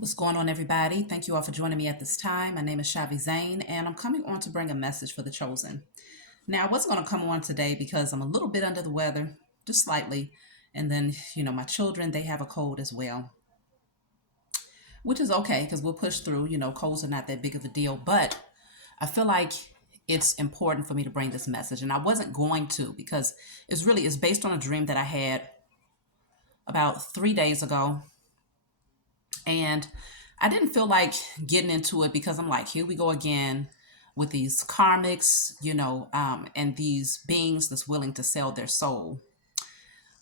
What's going on, everybody? Thank you all for joining me at this time. My name is Shavi Zane, and I'm coming on to bring a message for the chosen. Now, I wasn't going to come on today because I'm a little bit under the weather, just slightly. And then, my children, they have a cold as well, which is okay because we'll push through. Colds are not that big of a deal, but I feel like it's important for me to bring this message. And I wasn't going to because it's based on a dream that I had about 3 days ago. And I didn't feel like getting into it because I'm like, here we go again with these karmics, and these beings that's willing to sell their soul.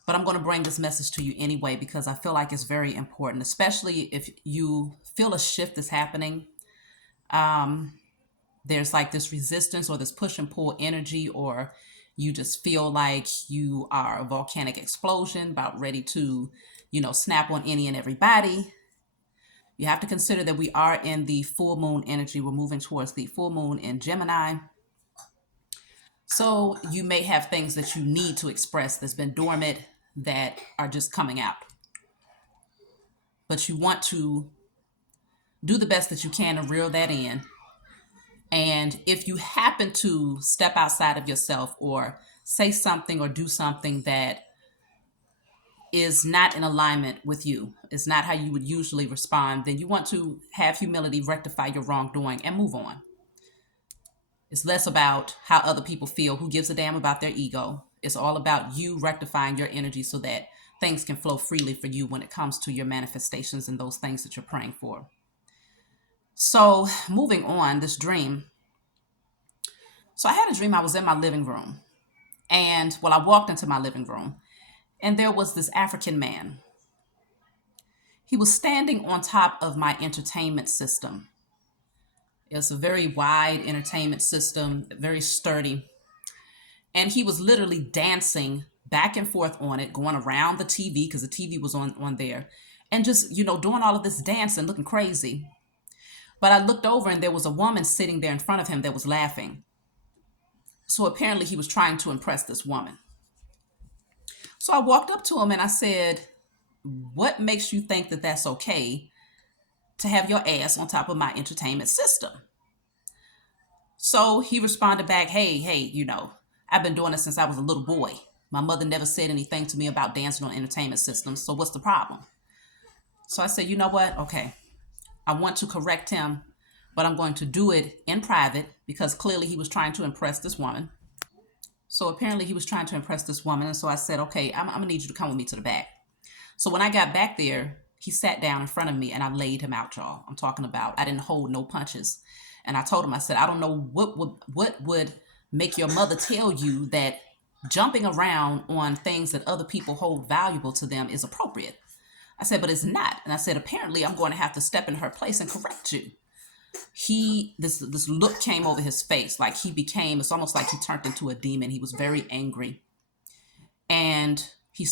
But I'm going to bring this message to you anyway because I feel like it's very important, especially if you feel a shift is happening. There's like this resistance or this push and pull energy, or you just feel like you are a volcanic explosion about ready to, snap on any and everybody. You have to consider that we are in the full moon energy. We're moving towards the full moon in Gemini. So you may have things that you need to express that's been dormant that are just coming out. But you want to do the best that you can to reel that in. And if you happen to step outside of yourself or say something or do something that is not in alignment with you, it's not how you would usually respond, then you want to have humility, rectify your wrongdoing, and move on. It's less about how other people feel, who gives a damn about their ego. It's all about you rectifying your energy so that things can flow freely for you when it comes to your manifestations and those things that you're praying for. So moving on, this dream. So I had a dream. I was in my living room, and I walked into my living room, and there was this African man. He was standing on top of my entertainment system. It's a very wide entertainment system, very sturdy. And he was literally dancing back and forth on it, going around the TV because the TV was on there, and just, doing all of this dancing, looking crazy. But I looked over and there was a woman sitting there in front of him that was laughing. So apparently he was trying to impress this woman. So I walked up to him and I said, what makes you think that that's okay to have your ass on top of my entertainment system? So he responded back, hey, I've been doing it since I was a little boy. My mother never said anything to me about dancing on entertainment systems. So what's the problem? So I said, you know what? Okay, I want to correct him, but I'm going to do it in private because clearly he was trying to impress this woman. So apparently he was trying to impress this woman. And so I said, okay, I'm going to need you to come with me to the back. So when I got back there, he sat down in front of me and I laid him out, y'all. I'm talking about I didn't hold no punches. And I told him, I said, I don't know what would make your mother tell you that jumping around on things that other people hold valuable to them is appropriate. I said, but it's not. And I said, apparently I'm going to have to step in her place and correct you. This look came over his face, like it's almost like he turned into a demon. He was very angry. And he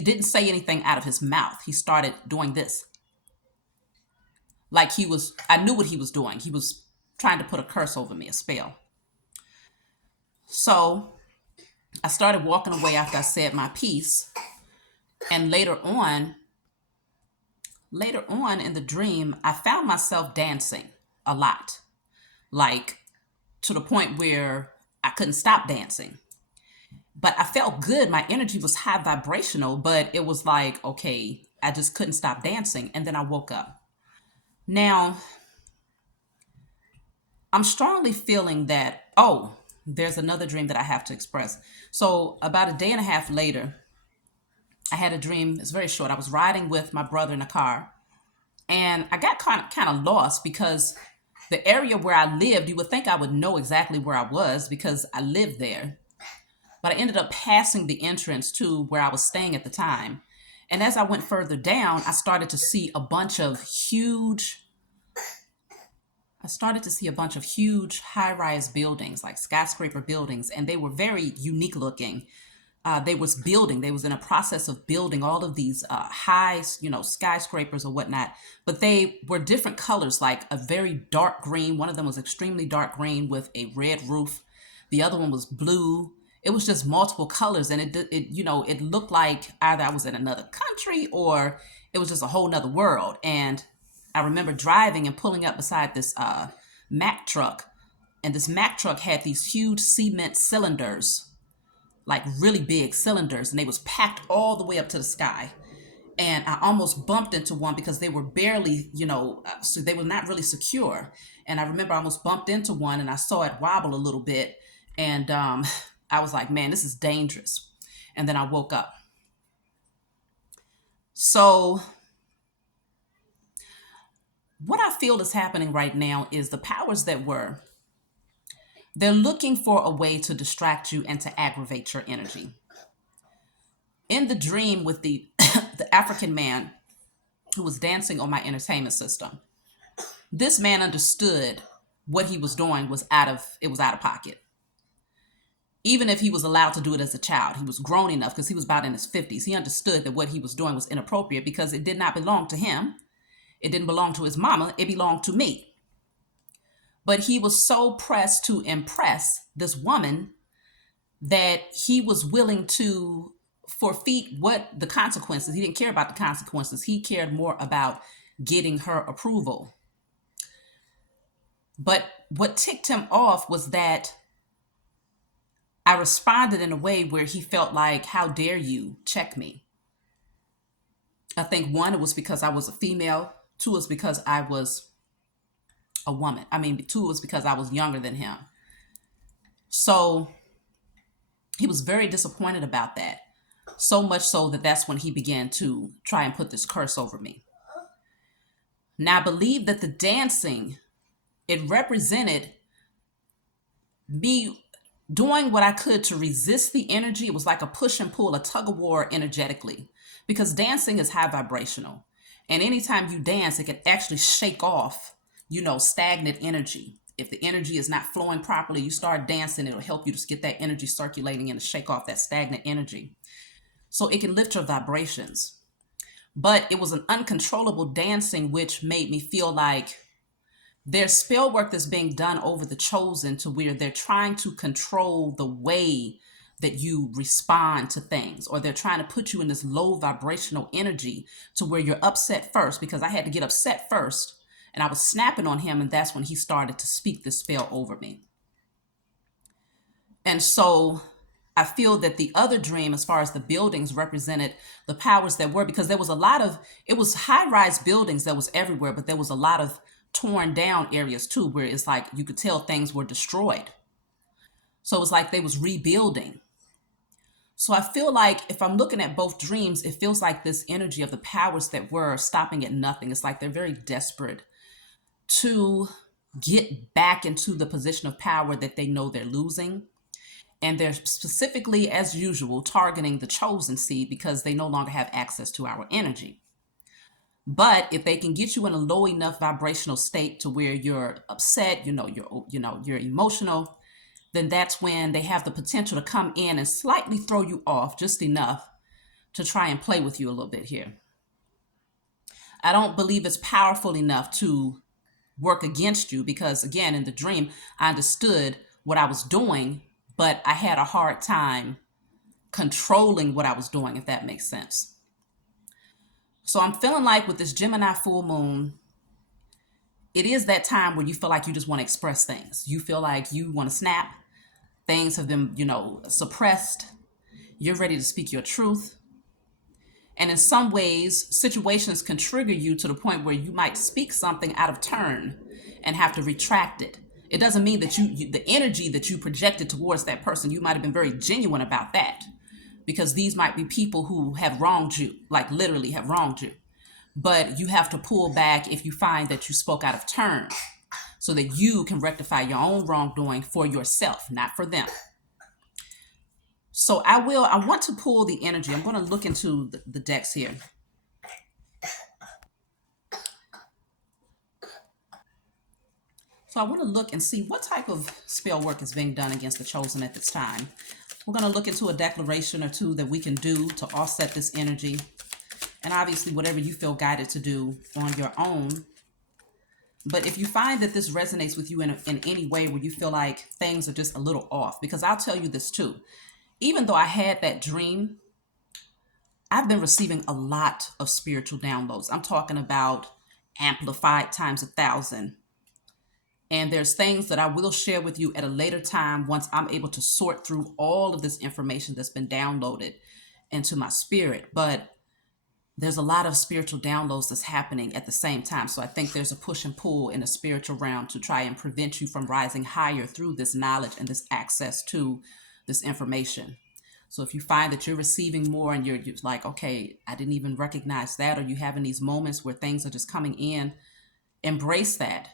didn't say anything out of his mouth. He started doing this. Like I knew what he was doing. He was trying to put a curse over me, a spell. So I started walking away after I said my piece. And later on in the dream, I found myself dancing a lot, like to the point where I couldn't stop dancing. But I felt good. My energy was high vibrational, but it was like, okay, I just couldn't stop dancing. And then I woke up. Now, I'm strongly feeling that, there's another dream that I have to express. So about a day and a half later, I had a dream. It's very short. I was riding with my brother in a car, and I got kind of lost because the area where I lived, you would think I would know exactly where I was because I lived there. But I ended up passing the entrance to where I was staying at the time. And as I went further down, I started to see a bunch of huge high-rise buildings, like skyscraper buildings, and they were very unique looking. They was in a process of building all of these high, skyscrapers or whatnot, but they were different colors, like a very dark green. One of them was extremely dark green with a red roof. The other one was blue. It was just multiple colors, and it looked like either I was in another country or it was just a whole nother world. And I remember driving and pulling up beside this Mack truck, and this Mack truck had these huge cement cylinders, like really big cylinders, and they was packed all the way up to the sky. And I almost bumped into one because they were barely, so they were not really secure. And I remember I almost bumped into one, and I saw it wobble a little bit, and I was like, man, this is dangerous. And then I woke up. So what I feel is happening right now is the powers that were, they're looking for a way to distract you and to aggravate your energy. In the dream with the the African man who was dancing on my entertainment system, this man understood what he was doing was out of pocket. Even if he was allowed to do it as a child, he was grown enough because he was about in his 50s. He understood that what he was doing was inappropriate because it did not belong to him. It didn't belong to his mama. It belonged to me. But he was so pressed to impress this woman that he was willing to forfeit what the consequences. He didn't care about the consequences. He cared more about getting her approval. But what ticked him off was that I responded in a way where he felt like, how dare you check me? I think one, it was because I was a female. Two, is because I was a woman. Two, was because I was younger than him. So he was very disappointed about that. So much so that that's when he began to try and put this curse over me. Now, I believe that the dancing, it represented me doing what I could to resist the energy. It was like a push and pull, a tug of war energetically, because dancing is high vibrational. And anytime you dance, it can actually shake off, stagnant energy. If the energy is not flowing properly, you start dancing, it'll help you to get that energy circulating and to shake off that stagnant energy. So it can lift your vibrations. But it was an uncontrollable dancing, which made me feel like there's spell work that's being done over the chosen to where they're trying to control the way that you respond to things, or they're trying to put you in this low vibrational energy to where you're upset first, because I had to get upset first and I was snapping on him, and that's when he started to speak this spell over me. And so I feel that the other dream, as far as the buildings, represented the powers that were, because there was it was high-rise buildings that was everywhere, but there was a lot of torn down areas too, where it's like you could tell things were destroyed. So it was like they was rebuilding. So I feel like if I'm looking at both dreams, it feels like this energy of the powers that were stopping at nothing. It's like they're very desperate to get back into the position of power that they know they're losing. And they're specifically, as usual, targeting the chosen seed because they no longer have access to our energy. But if they can get you in a low enough vibrational state to where you're upset, you're emotional, then that's when they have the potential to come in and slightly throw you off just enough to try and play with you a little bit here. I don't believe it's powerful enough to work against you because, again, in the dream, I understood what I was doing, but I had a hard time controlling what I was doing, if that makes sense. So I'm feeling like with this Gemini full moon, it is that time where you feel like you just want to express things. You feel like you want to snap. Things have been, suppressed. You're ready to speak your truth. And in some ways, situations can trigger you to the point where you might speak something out of turn and have to retract it. It doesn't mean that the energy that you projected towards that person, you might have been very genuine about that, because these might be people who have wronged you, like literally have wronged you. But you have to pull back if you find that you spoke out of turn so that you can rectify your own wrongdoing for yourself, not for them. So I want to pull the energy. I'm going to look into the decks here. So I want to look and see what type of spell work is being done against the chosen at this time. We're going to look into a declaration or two that we can do to offset this energy. And obviously whatever you feel guided to do on your own. But if you find that this resonates with you in any way where you feel like things are just a little off, because I'll tell you this too. Even though I had that dream, I've been receiving a lot of spiritual downloads. I'm talking about amplified times 1,000. And there's things that I will share with you at a later time once I'm able to sort through all of this information that's been downloaded into my spirit. But there's a lot of spiritual downloads that's happening at the same time. So I think there's a push and pull in the spiritual realm to try and prevent you from rising higher through this knowledge and this access to this information. So if you find that you're receiving more and you're like, okay, I didn't even recognize that, or you having these moments where things are just coming in, embrace that.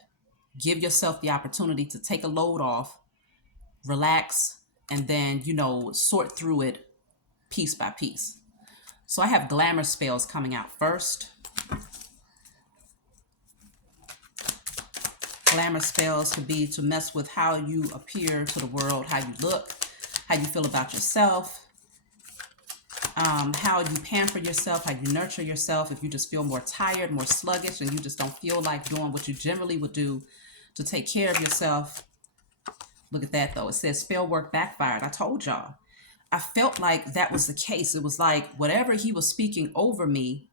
Give yourself the opportunity to take a load off, relax, and then, sort through it piece by piece. So I have Glamor Spells coming out first. Glamor Spells could be to mess with how you appear to the world, how you look, how you feel about yourself, how you pamper yourself, how you nurture yourself. If you just feel more tired, more sluggish, and you just don't feel like doing what you generally would do to take care of yourself. Look at that, though. It says Spellwork backfired. I told y'all. I felt like that was the case. It was like whatever he was speaking over me,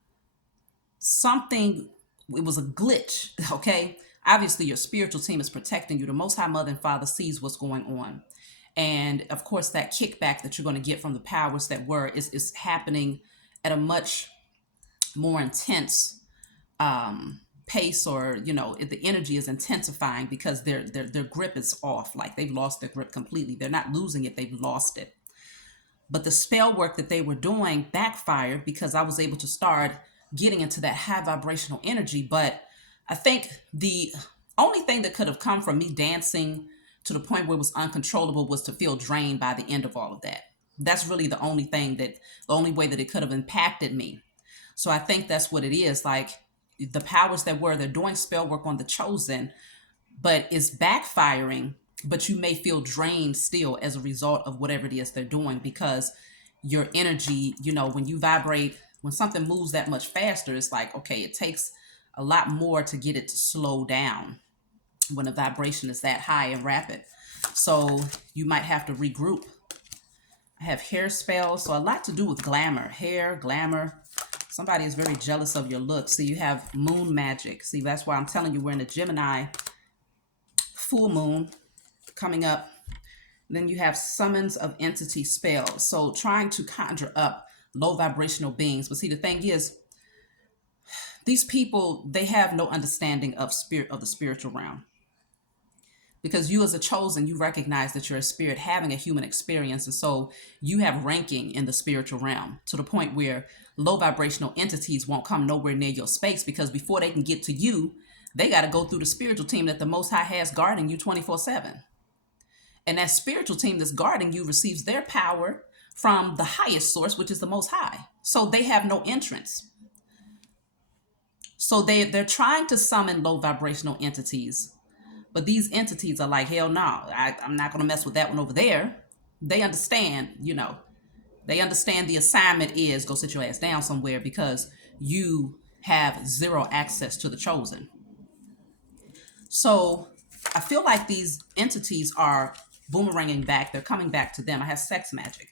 it was a glitch, okay? Obviously, your spiritual team is protecting you. The Most High Mother and Father sees what's going on. And of course, that kickback that you're going to get from the powers that were is happening at a much more intense pace, or the energy is intensifying because their grip is off. Like they've lost their grip completely. They're not losing it, they've lost it. But the spell work that they were doing backfired because I was able to start getting into that high vibrational energy. But I think the only thing that could have come from me dancing to the point where it was uncontrollable was to feel drained by the end of all of that. That's really the only way that it could have impacted me. So I think that's what it is. Like the powers that were, they're doing spell work on the chosen, but it's backfiring. But you may feel drained still as a result of whatever it is they're doing, because your energy, when you vibrate, when something moves that much faster, it's like, okay, it takes a lot more to get it to slow down when the vibration is that high and rapid. So you might have to regroup. I have hair spells, so a lot to do with glamour, hair, glamour. Somebody is very jealous of your looks. So you have moon magic. See, that's why I'm telling you we're in a Gemini full moon coming up. Then you have summons of entity spells. So trying to conjure up low vibrational beings. But see, the thing is, these people, they have no understanding of the spiritual realm. Because you as a chosen, you recognize that you're a spirit having a human experience. And so you have ranking in the spiritual realm to the point where low vibrational entities won't come nowhere near your space, because before they can get to you, they got to go through the spiritual team that the Most High has guarding you 24/7. And that spiritual team that's guarding you receives their power from the highest source, which is the Most High. So they have no entrance. So they're trying to summon low vibrational entities. But these entities are like, hell no, I'm not going to mess with that one over there. They understand, they understand the assignment is go sit your ass down somewhere, because you have zero access to the chosen. So I feel like these entities are boomeranging back. They're coming back to them. I have sex magic.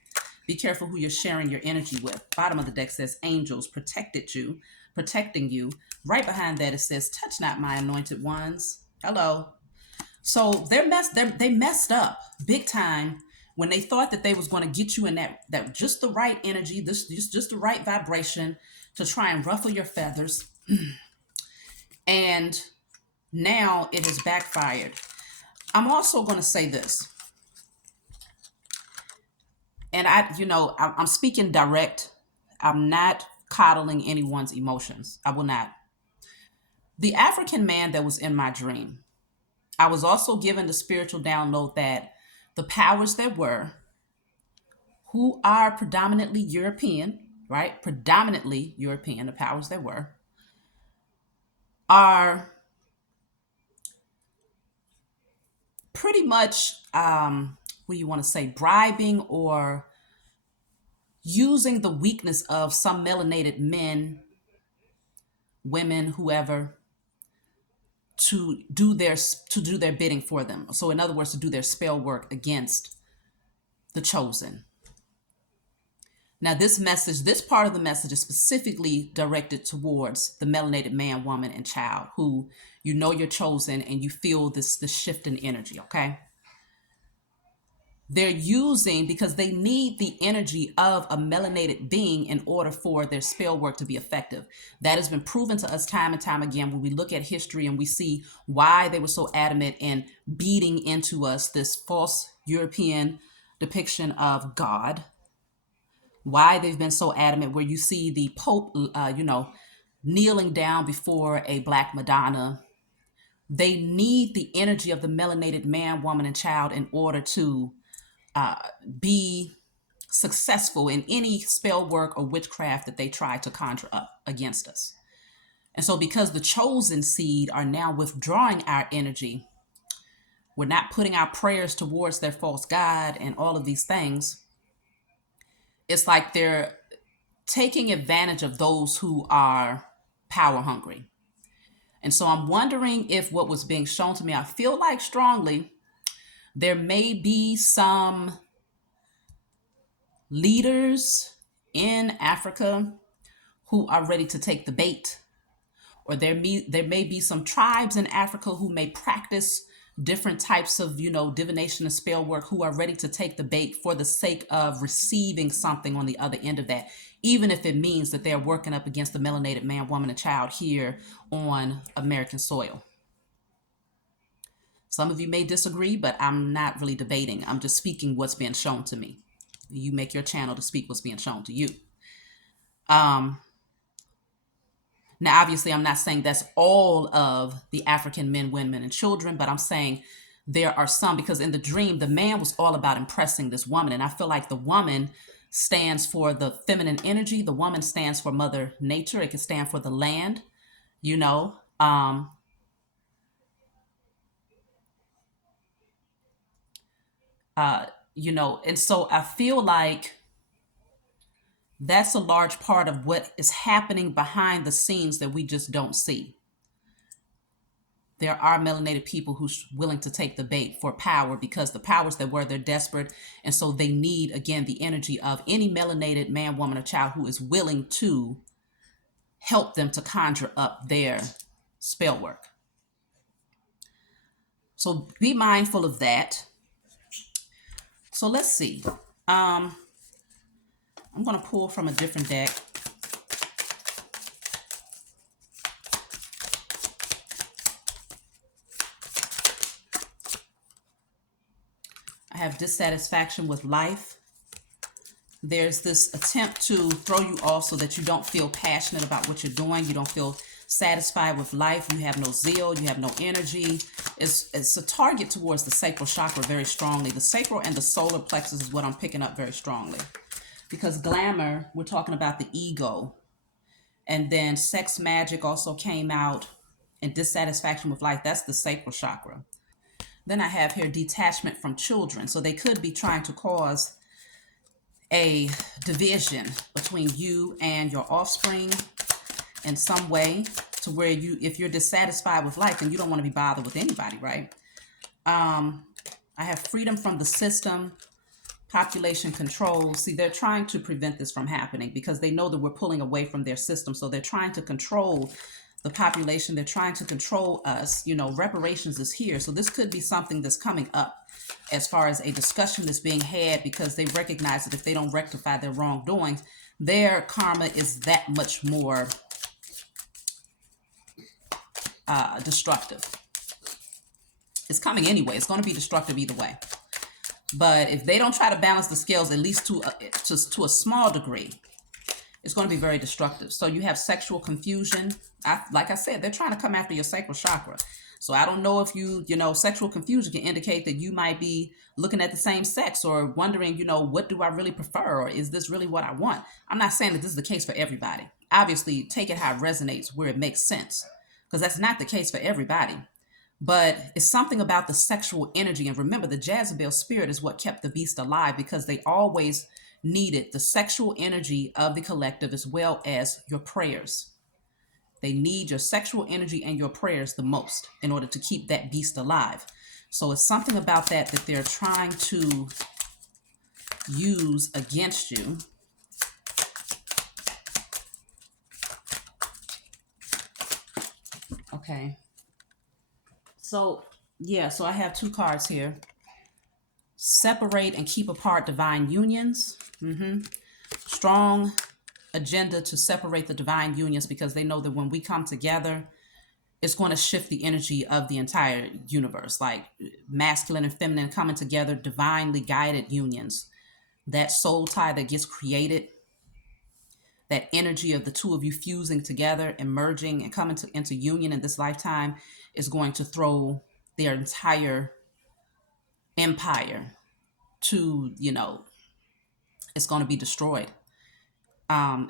Be careful who you're sharing your energy with. Bottom of the deck says angels protecting you. Right behind that it says touch not my anointed ones. Hello. So they messed up big time when they thought that they was going to get you in that just the right energy, just the right vibration to try and ruffle your feathers. And now it has backfired. I'm also going to say this. And I'm speaking direct. I'm not coddling anyone's emotions. I will not. The African man that was in my dream, I was also given the spiritual download that the powers that were, who are predominantly European, right? Predominantly European, the powers that were, are pretty much, what do you want to say, bribing or using the weakness of some melinated men, women, whoever, to do their bidding for them. So in other words, to do their spell work against the chosen. Now, this message, this part of the message is specifically directed towards the melanated man, woman, and child who you know you're chosen and you feel this shift in energy, okay? They're using, because they need the energy of a melanated being in order for their spell work to be effective. That has been proven to us time and time again when we look at history and we see why they were so adamant in beating into us this false European depiction of God, why they've been so adamant, where you see the Pope, kneeling down before a Black Madonna. They need the energy of the melanated man, woman, and child in order to be successful in any spell work or witchcraft that they try to conjure up against us. And so, because the chosen seed are now withdrawing our energy, we're not putting our prayers towards their false god and all of these things. It's like they're taking advantage of those who are power hungry. And so I'm wondering if what was being shown to me, I feel like strongly there may be some leaders in Africa who are ready to take the bait, or there may be some tribes in Africa who may practice different types of, divination and spell work, who are ready to take the bait for the sake of receiving something on the other end of that, even if it means that they're working up against the melanated man, woman, and child here on American soil. Some of you may disagree, but I'm not really debating. I'm just speaking what's being shown to me. You make your channel to speak what's being shown to you. Now, obviously, I'm not saying that's all of the African men, women, and children, but I'm saying there are some, because in the dream, the man was all about impressing this woman. And I feel like the woman stands for the feminine energy. The woman stands for Mother Nature. It can stand for the land, and so I feel like that's a large part of what is happening behind the scenes that we just don't see. There are melanated people who's willing to take the bait for power, because the powers that were, they're desperate. And so they need, again, the energy of any melanated man, woman, or child who is willing to help them to conjure up their spell work. So be mindful of that. So let's see. I'm going to pull from a different deck. I have dissatisfaction with life. There's this attempt to throw you off so that you don't feel passionate about what you're doing. You don't feel satisfied with life. You have no zeal. You have no energy. It's a target towards the sacral chakra very strongly. The sacral and the solar plexus is what I'm picking up very strongly. Because glamour, we're talking about the ego. And then sex magic also came out, and dissatisfaction with life. That's the sacral chakra. Then I have here detachment from children. So they could be trying to cause a division between you and your offspring in some way, to where if you're dissatisfied with life, then you don't want to be bothered with anybody, right? I have freedom from the system, population control. See, they're trying to prevent this from happening because they know that we're pulling away from their system. So they're trying to control the population. They're trying to control us. Reparations is here. So this could be something that's coming up as far as a discussion that's being had, because they recognize that if they don't rectify their wrongdoings, their karma is that much more destructive. It's coming anyway. It's going to be destructive either way. But if they don't try to balance the scales, at least to a small degree, it's going to be very destructive. So you have sexual confusion. Like I said, they're trying to come after your sacral chakra. So I don't know if sexual confusion can indicate that you might be looking at the same sex, or wondering, what do I really prefer? Or is this really what I want? I'm not saying that this is the case for everybody. Obviously, take it how it resonates, where it makes sense, because that's not the case for everybody. But it's something about the sexual energy. And remember, the Jezebel spirit is what kept the beast alive, because they always needed the sexual energy of the collective as well as your prayers. They need your sexual energy and your prayers the most in order to keep that beast alive. So it's something about that they're trying to use against you. Okay. So, yeah, so I have two cards here. Separate and keep apart divine unions. Strong agenda to separate the divine unions because they know that when we come together, it's going to shift the energy of the entire universe, like masculine and feminine coming together, divinely guided unions. That soul tie that gets created, that energy of the two of you fusing together and merging and coming into union in this lifetime is going to throw their entire empire to, it's going to be destroyed.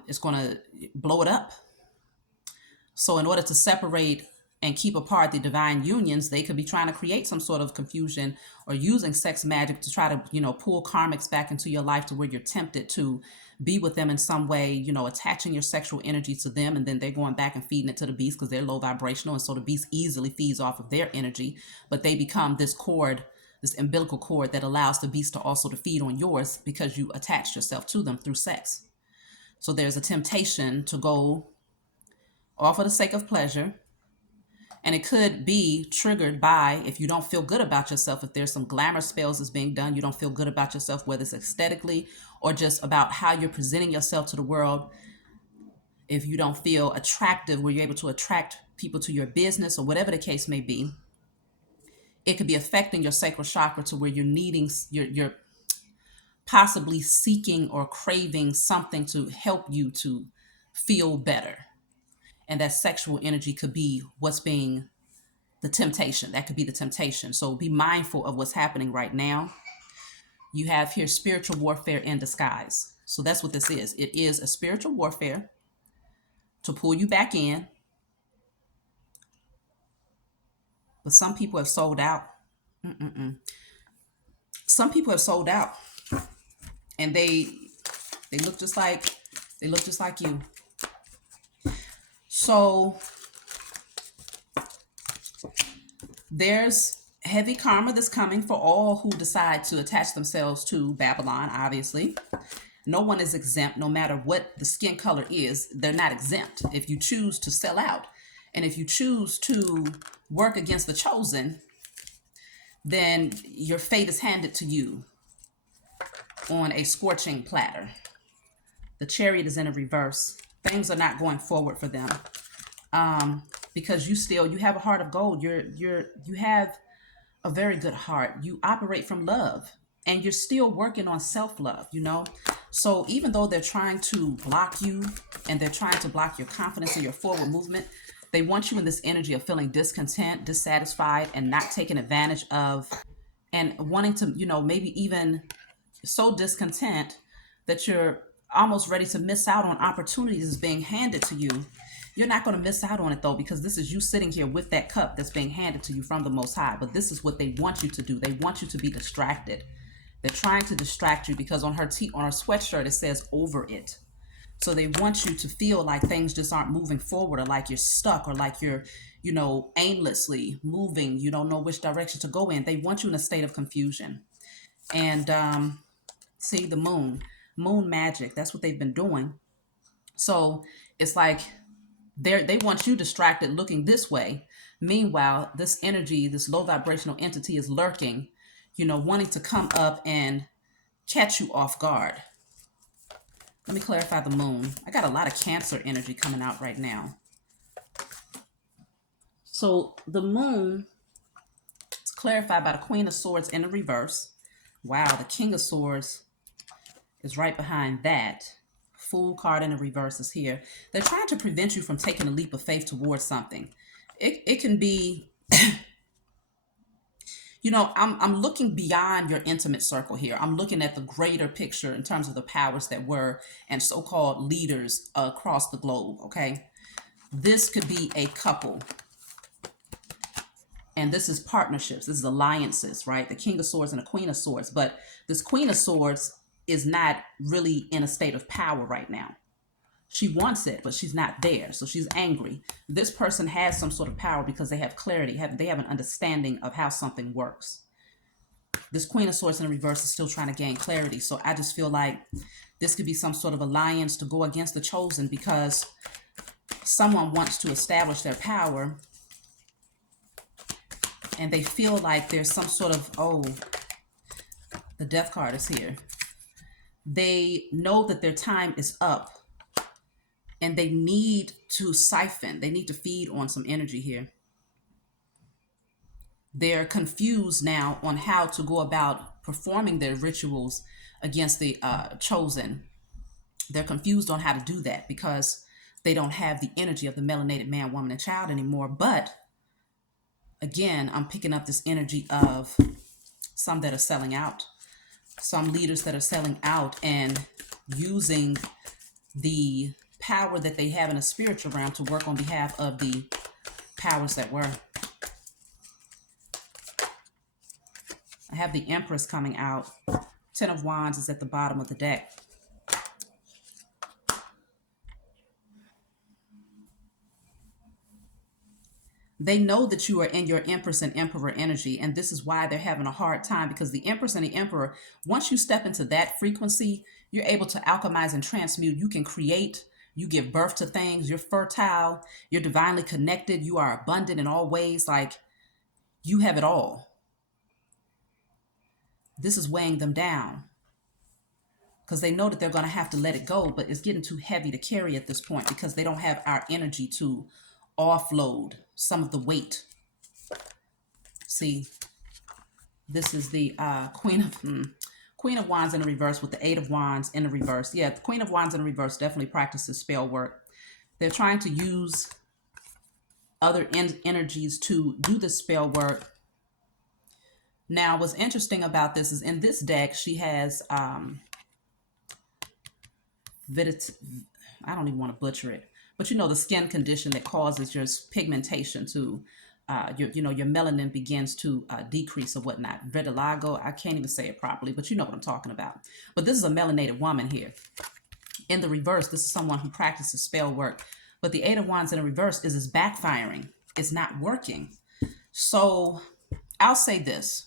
It's going to blow it up. So, in order to separate and keep apart the divine unions, they could be trying to create some sort of confusion or using sex magic to try to, pull karmics back into your life to where you're tempted to be with them in some way, attaching your sexual energy to them. And then they're going back and feeding it to the beast because they're low vibrational. And so the beast easily feeds off of their energy, but they become this cord, this umbilical cord that allows the beast to also to feed on yours because you attached yourself to them through sex. So there's a temptation to go all for the sake of pleasure. And it could be triggered by if you don't feel good about yourself, if there's some glamour spells that's being done, you don't feel good about yourself, whether it's aesthetically or just about how you're presenting yourself to the world. If you don't feel attractive, where you're able to attract people to your business or whatever the case may be, it could be affecting your sacral chakra to where you're needing, you're possibly seeking or craving something to help you to feel better. And that sexual energy could be what's being the temptation. That could be the temptation. So be mindful of what's happening right now. You have here spiritual warfare in disguise. So that's what this is. It is a spiritual warfare to pull you back in. But some people have sold out. Some people have sold out, and they look just like you. So there's heavy karma that's coming for all who decide to attach themselves to Babylon, obviously. No one is exempt, no matter what the skin color is. They're not exempt. If you choose to sell out, and if you choose to work against the chosen, then your fate is handed to you on a scorching platter. The chariot is in a reverse. Things are not going forward for them. Because you have a heart of gold. You have a very good heart. You operate from love, and you're still working on self-love, So even though they're trying to block you and they're trying to block your confidence and your forward movement, they want you in this energy of feeling discontent, dissatisfied, and not taken advantage of, and wanting to, maybe even so discontent that you're almost ready to miss out on opportunities being handed to you. You're not going to miss out on it though, because this is you sitting here with that cup that's being handed to you from the Most High. But this is what they want you to do. They want you to be distracted. They're trying to distract you because on her sweatshirt it says over it. So they want you to feel like things just aren't moving forward, or like you're stuck, or like you're, aimlessly moving. You don't know which direction to go in. They want you in a state of confusion. And see, the moon magic, that's what they've been doing. So it's like they want you distracted looking this way. Meanwhile, this energy, this low vibrational entity is lurking, wanting to come up and catch you off guard. Let me clarify the moon. I got a lot of Cancer energy coming out right now. So the moon is clarified by the Queen of Swords in the reverse. Wow, the King of Swords is right behind that. Fool card in the reverse is here. They're trying to prevent you from taking a leap of faith towards something. It can be, I'm looking beyond your intimate circle here. I'm looking at the greater picture in terms of the powers that were and so-called leaders across the globe, okay? This could be a couple. And this is partnerships. This is alliances, right? The King of Swords and the Queen of Swords. But this Queen of Swords is not really in a state of power right now. She wants it, but she's not there. So she's angry. This person has some sort of power because they have clarity. They have an understanding of how something works. This Queen of Swords in the reverse is still trying to gain clarity. So I just feel like this could be some sort of alliance to go against the chosen because someone wants to establish their power And they feel like there's some sort of, oh, the death card is here. They know that their time is up and they need to siphon, they need to feed on some energy here. They're confused now on how to go about performing their rituals against the chosen. They're confused on how to do that because they don't have the energy of the melanated man, woman, and child anymore. But again, I'm picking up this energy of some that are selling out, some leaders that are selling out and using the power that they have in a spiritual realm to work on behalf of the powers that were. I have the Empress coming out. Ten of Wands is at the bottom of the deck. They know that you are in your Empress and Emperor energy, and this is why they're having a hard time, because the Empress and the Emperor, once you step into that frequency, you're able to alchemize and transmute. You can create, you give birth to things, you're fertile, you're divinely connected, you are abundant in all ways, like you have it all. This is weighing them down because they know that they're going to have to let it go, but it's getting too heavy to carry at this point because they don't have our energy to offload some of the weight. See, this is the Queen of Wands in the reverse with the Eight of Wands in the reverse. Yeah, the Queen of Wands in the reverse definitely practices spell work. They're trying to use other energies to do the spell work. Now, what's interesting about this is in this deck, she has I don't even want to butcher it, but you know, the skin condition that causes your pigmentation to your melanin begins to decrease or whatnot. Vitiligo, I can't even say it properly, but you know what I'm talking about. But this is a melanated woman here. In the reverse, this is someone who practices spell work. But the Eight of Wands in the reverse is backfiring. It's not working. So I'll say this.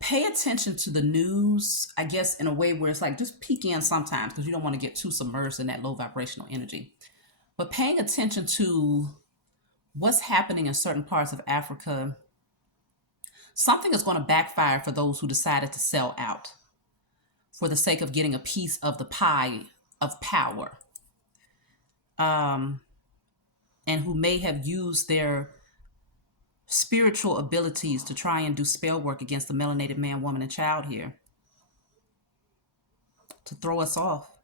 Pay attention to the news, I guess, in a way where it's like just peek in sometimes because you don't want to get too submerged in that low vibrational energy. But paying attention to what's happening in certain parts of Africa, something is going to backfire for those who decided to sell out for the sake of getting a piece of the pie of power, and who may have used their spiritual abilities to try and do spell work against the melanated man, woman, and child here to throw us off.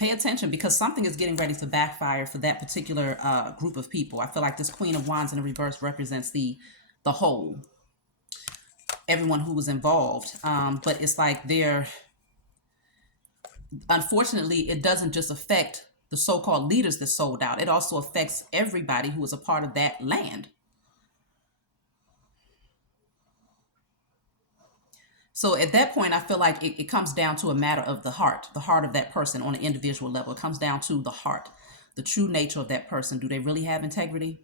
Pay attention because something is getting ready to backfire for that particular group of people. I feel like this Queen of Wands in the reverse represents the whole, everyone who was involved. But it's like unfortunately, it doesn't just affect the so-called leaders that sold out. It also affects everybody who was a part of that land. So at that point, I feel like it comes down to a matter of the heart of that person on an individual level. It comes down to the heart, the true nature of that person. Do they really have integrity?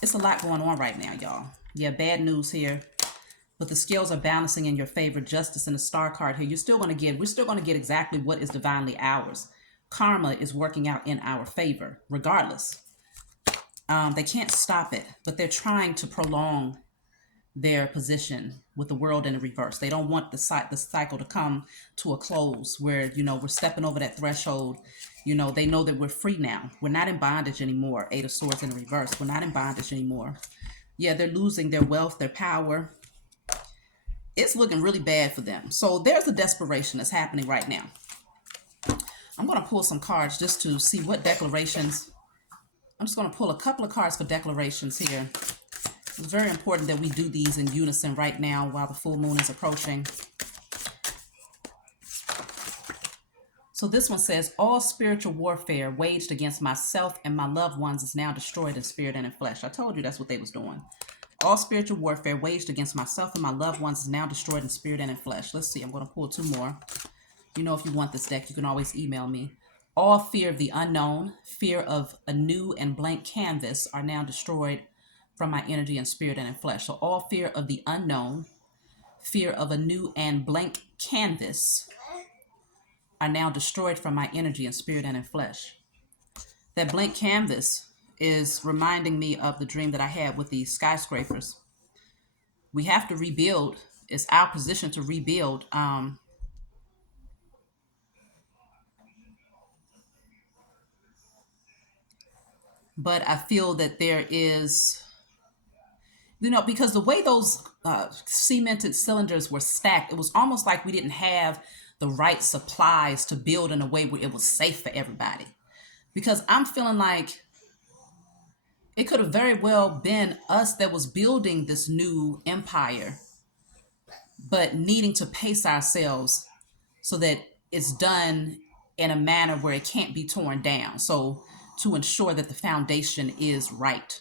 It's a lot going on right now, y'all. Yeah, bad news here. But the scales are balancing in your favor. Justice and the star card here. We're still going to get exactly what is divinely ours. Karma is working out in our favor, regardless. They can't stop it, but they're trying to prolong their position with the world in the reverse. They don't want the cycle to come to a close where, we're stepping over that threshold. They know that we're free now. We're not in bondage anymore. Eight of Swords in the reverse. We're not in bondage anymore. Yeah, they're losing their wealth, their power. It's looking really bad for them. So there's a desperation that's happening right now. I'm going to pull some cards just to see what declarations. I'm just going to pull a couple of cards for declarations here. It's very important that we do these in unison right now while the full moon is approaching. So this one says, all spiritual warfare waged against myself and my loved ones is now destroyed in spirit and in flesh. I told you that's what they was doing. All spiritual warfare waged against myself and my loved ones is now destroyed in spirit and in flesh. Let's see. I'm going to pull two more. If you want this deck, you can always email me. All fear of the unknown, fear of a new and blank canvas are now destroyed from my energy and spirit and in flesh. So all fear of the unknown, fear of a new and blank canvas are now destroyed from my energy and spirit and in flesh. That blank canvas is reminding me of the dream that I had with these skyscrapers. We have to rebuild. It's our position to rebuild. But I feel that there is, because the way those cemented cylinders were stacked, it was almost like we didn't have the right supplies to build in a way where it was safe for everybody. Because I'm feeling like it could have very well been us that was building this new empire, but needing to pace ourselves so that it's done in a manner where it can't be torn down. So to ensure that the foundation is right.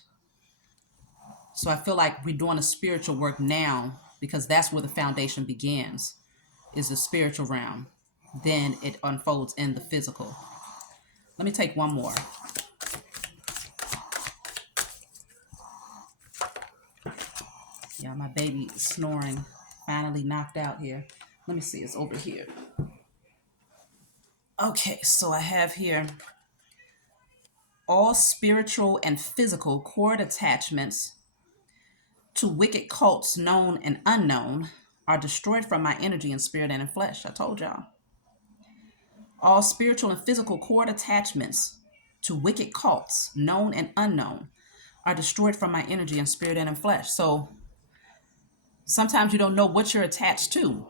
So I feel like we're doing a spiritual work now because that's where the foundation begins, is the spiritual realm. Then it unfolds in the physical. Let me take one more. Yeah, my baby is snoring, finally knocked out here. Let me see, it's over here. Okay, so I have here all spiritual and physical cord attachments to wicked cults known and unknown are destroyed from my energy and spirit and in flesh. I told y'all. All spiritual and physical cord attachments to wicked cults known and unknown are destroyed from my energy and spirit and in flesh. So sometimes you don't know what you're attached to.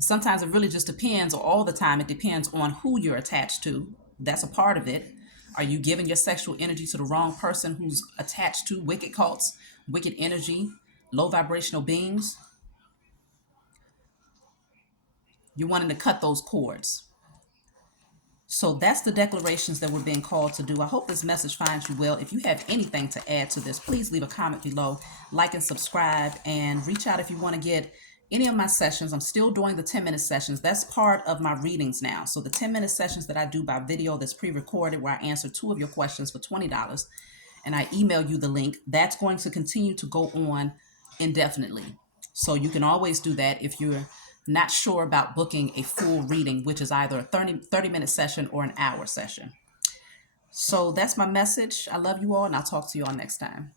Sometimes it really just depends, or all the time, it depends on who you're attached to. That's a part of it. Are you giving your sexual energy to the wrong person who's attached to wicked cults, wicked energy, low vibrational beings? You're wanting to cut those cords. So that's the declarations that we're being called to do. I hope this message finds you well. If you have anything to add to this, please leave a comment below, like and subscribe, and reach out if you want to get any of my sessions. I'm still doing the 10-minute sessions. That's part of my readings now. So the 10-minute sessions that I do by video that's pre-recorded, where I answer 2 of your questions for $20 and I email you the link, that's going to continue to go on indefinitely. So you can always do that if you're not sure about booking a full reading, which is either a 30-minute session or an hour session. So that's my message. I love you all, and I'll talk to you all next time.